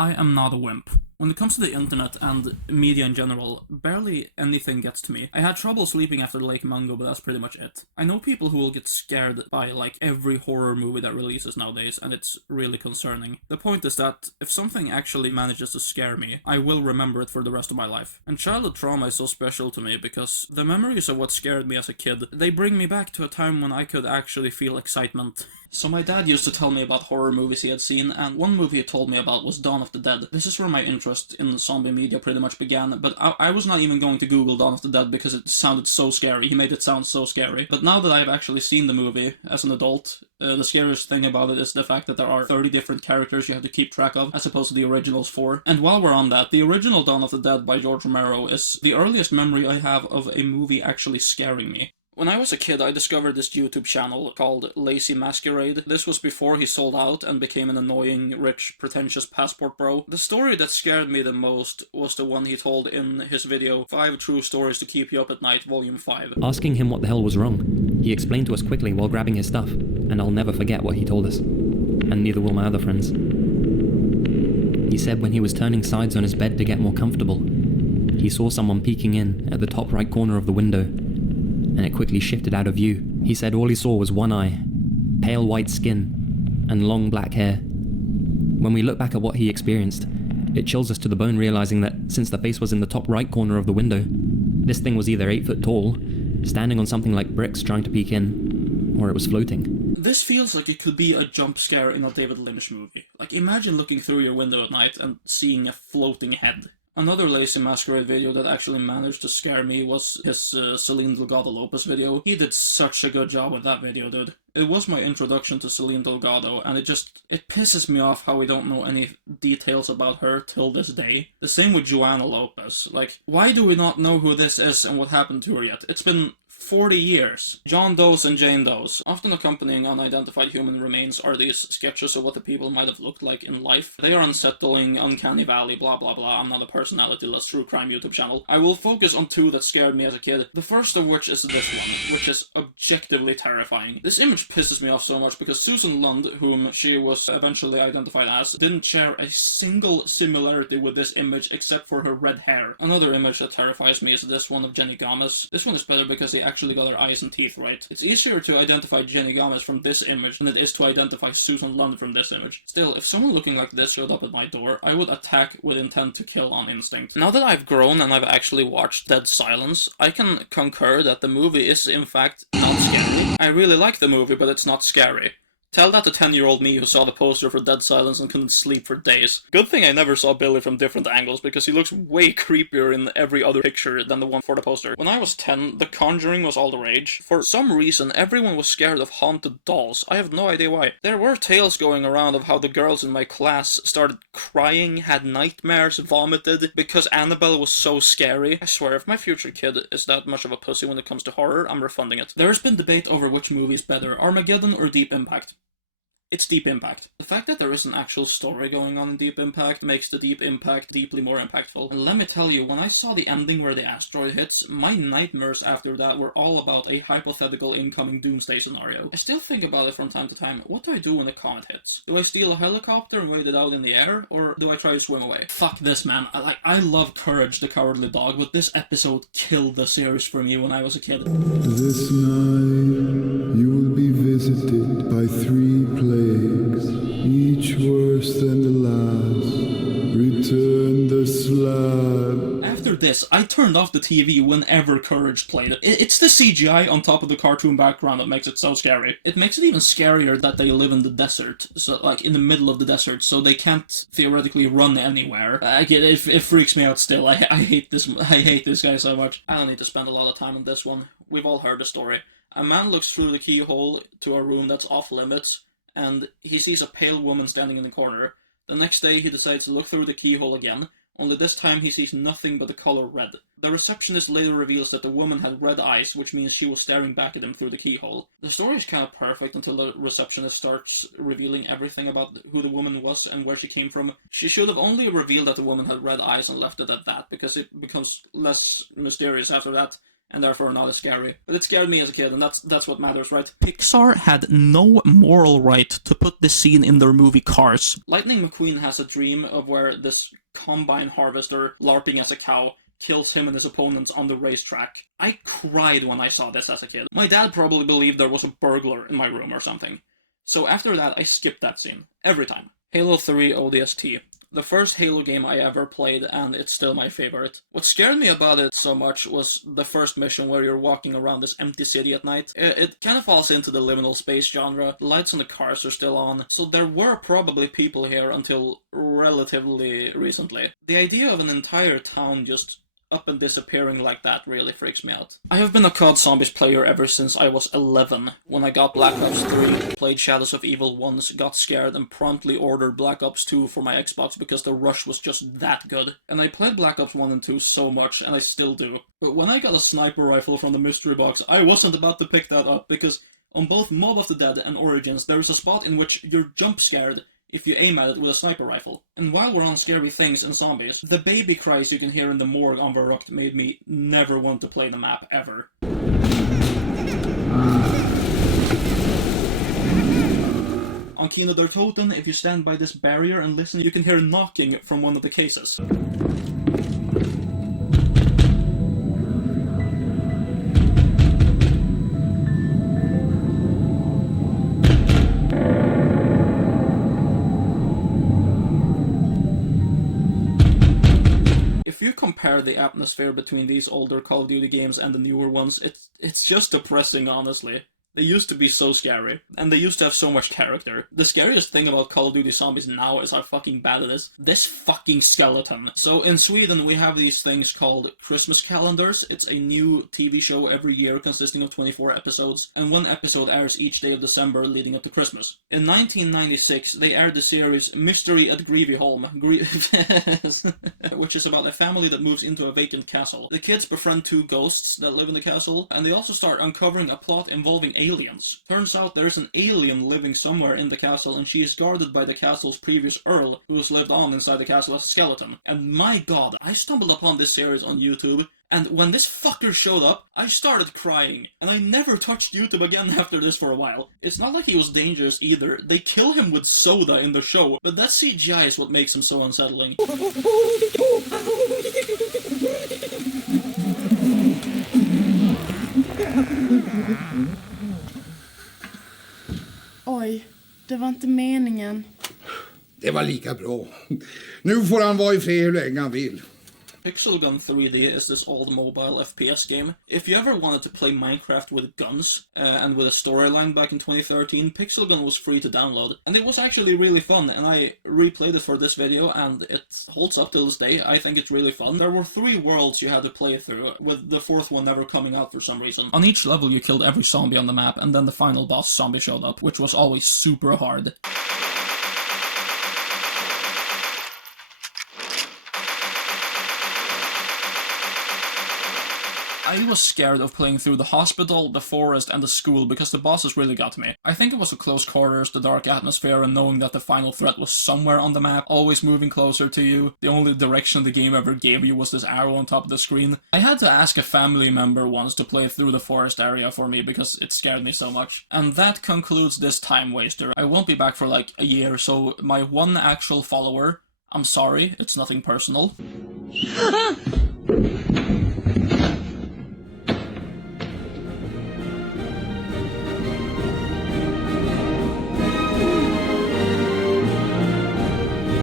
I am not a wimp. When it comes to the internet and media in general, barely anything gets to me. I had trouble sleeping after Lake Mungo, but that's pretty much it. I know people who will get scared by like every horror movie that releases nowadays, and it's really concerning. The point is that if something actually manages to scare me, I will remember it for the rest of my life. And childhood trauma is so special to me because the memories of what scared me as a kid, they bring me back to a time when I could actually feel excitement. So my dad used to tell me about horror movies he had seen, and one movie he told me about was Dawn of the Dead. This is where my interest in zombie media pretty much began, but I was not even going to Google Dawn of the Dead because it sounded so scary. He made it sound so scary. But now that I've actually seen the movie as an adult, the scariest thing about it is the fact that there are 30 different characters you have to keep track of, as opposed to the original's 4. And while we're on that, the original Dawn of the Dead by George Romero is the earliest memory I have of a movie actually scaring me. When I was a kid, I discovered this YouTube channel called Lazy Masquerade. This was before he sold out and became an annoying, rich, pretentious passport bro. The story that scared me the most was the one he told in his video, 5 True Stories to Keep You Up at Night, Volume 5. Asking him what the hell was wrong, he explained to us quickly while grabbing his stuff, and I'll never forget what he told us. And neither will my other friends. He said when he was turning sides on his bed to get more comfortable, he saw someone peeking in at the top right corner of the window, and it quickly shifted out of view. He said all he saw was one eye, pale white skin, and long black hair. When we look back at what he experienced, it chills us to the bone realizing that since the face was in the top right corner of the window, this thing was either 8 foot tall, standing on something like bricks trying to peek in, or it was floating. This feels like it could be a jump scare in a David Lynch movie. Like, imagine looking through your window at night and seeing a floating head. Another Lazy Masquerade video that actually managed to scare me was his Celine Delgado Lopez video. He did such a good job with that video, dude. It was my introduction to Celine Delgado, and it pisses me off how we don't know any details about her till this day. The same with Joanna Lopez. Like, why do we not know who this is and what happened to her yet? It's been 40 years. John Doe's and Jane Doe's. Often accompanying unidentified human remains are these sketches of what the people might have looked like in life. They are unsettling, uncanny valley, blah blah blah. I'm not a personality-less true crime YouTube channel. I will focus on 2 that scared me as a kid. The first of which is this one, which is objectively terrifying. This image pisses me off so much because Susan Lund, whom she was eventually identified as, didn't share a single similarity with this image except for her red hair. Another image that terrifies me is this one of Jenny Gomez. This one is better because they actually got her eyes and teeth right. It's easier to identify Jenny Gomez from this image than it is to identify Susan Lund from this image. Still, if someone looking like this showed up at my door, I would attack with intent to kill on instinct. Now that I've grown and I've actually watched Dead Silence, I can concur that the movie is in fact not scary. I really like the movie, but it's not scary. Tell that to 10-year-old me who saw the poster for Dead Silence and couldn't sleep for days. Good thing I never saw Billy from different angles, because he looks way creepier in every other picture than the one for the poster. When I was 10, The Conjuring was all the rage. For some reason, everyone was scared of haunted dolls. I have no idea why. There were tales going around of how the girls in my class started crying, had nightmares, vomited, because Annabelle was so scary. I swear, if my future kid is that much of a pussy when it comes to horror, I'm refunding it. There's been debate over which movie is better, Armageddon or Deep Impact. It's Deep Impact. The fact that there is an actual story going on in Deep Impact makes the Deep Impact deeply more impactful. And let me tell you, when I saw the ending where the asteroid hits, my nightmares after that were all about a hypothetical incoming doomsday scenario. I still think about it from time to time. What do I do when a comet hits? Do I steal a helicopter and wait it out in the air, or do I try to swim away? Fuck this, man. I love Courage the Cowardly Dog, but this episode killed the series for me when I was a kid. This night you will be visited by 3 plagues, each worse than the last. Return the slab. After this, I turned off the TV whenever Courage played it. It's the CGI on top of the cartoon background that makes it so scary. It makes it even scarier that they live in the desert, so like in the middle of the desert, so they can't theoretically run anywhere. I get it, it freaks me out still. I hate this. I hate this guy so much. I don't need to spend a lot of time on this one. We've all heard the story. A man looks through the keyhole to a room that's off limits, and he sees a pale woman standing in the corner. The next day, he decides to look through the keyhole again, only this time he sees nothing but the color red. The receptionist later reveals that the woman had red eyes, which means she was staring back at him through the keyhole. The story is kind of perfect until the receptionist starts revealing everything about who the woman was and where she came from. She should have only revealed that the woman had red eyes and left it at that, because it becomes less mysterious after that. and therefore not as scary. But it scared me as a kid, and that's what matters, right? Pixar had no moral right to put this scene in their movie Cars. Lightning McQueen has a dream of where this combine harvester, LARPing as a cow, kills him and his opponents on the racetrack. I cried when I saw this as a kid. My dad probably believed there was a burglar in my room or something. So after that, I skipped that scene. Every time. Halo 3 ODST. The first Halo game I ever played, and it's still my favorite. What scared me about it so much was the first mission where you're walking around this empty city at night. It kind of falls into the liminal space genre. The lights on the cars are still on, so there were probably people here until relatively recently. The idea of an entire town just up and disappearing like that really freaks me out. I have been a COD Zombies player ever since I was 11, when I got Black Ops 3, played Shadows of Evil once, got scared, and promptly ordered Black Ops 2 for my Xbox because the rush was just that good. And I played Black Ops 1 and 2 so much, and I still do. But when I got a sniper rifle from the mystery box, I wasn't about to pick that up, because on both Mob of the Dead and Origins, there is a spot in which you're jump scared if you aim at it with a sniper rifle. And while we're on scary things and zombies, the baby cries you can hear in the morgue on Verrückt made me never want to play the map ever. On Kino der Toten, if you stand by this barrier and listen, you can hear knocking from one of the cases. If you compare the atmosphere between these older Call of Duty games and the newer ones, it's just depressing, honestly. They used to be so scary, and they used to have so much character. The scariest thing about Call of Duty Zombies now is how fucking bad it is. This fucking skeleton. So in Sweden we have these things called Christmas calendars. It's a new TV show every year consisting of 24 episodes, and one episode airs each day of December leading up to Christmas. In 1996 they aired the series Mystery at Greevyholm, which is about a family that moves into a vacant castle. The kids befriend two ghosts that live in the castle, and they also start uncovering a plot involving aliens. Turns out there's an alien living somewhere in the castle, and she is guarded by the castle's previous earl, who has lived on inside the castle as a skeleton. And my god, I stumbled upon this series on YouTube, and when this fucker showed up, I started crying, and I never touched YouTube again after this for a while. It's not like he was dangerous either. They kill him with soda in the show, but that CGI is what makes him so unsettling. Oj, det var inte meningen. Det var lika bra. Nu får han vara i fred hur länge han vill. Pixel Gun 3D is this old mobile FPS game. If you ever wanted to play Minecraft with guns, and with a storyline back in 2013, Pixel Gun was free to download. And it was actually really fun, and I replayed it for this video, and it holds up till this day. I think it's really fun. There were 3 worlds you had to play through, with the 4th one never coming out for some reason. On each level you killed every zombie on the map, and then the final boss zombie showed up, which was always super hard. I was scared of playing through the hospital, the forest, and the school because the bosses really got me. I think it was the close quarters, the dark atmosphere, and knowing that the final threat was somewhere on the map, always moving closer to you. The only direction the game ever gave you was this arrow on top of the screen. I had to ask a family member once to play through the forest area for me because it scared me so much. And that concludes this time waster. I won't be back for like a year, so my one actual follower, I'm sorry, it's nothing personal.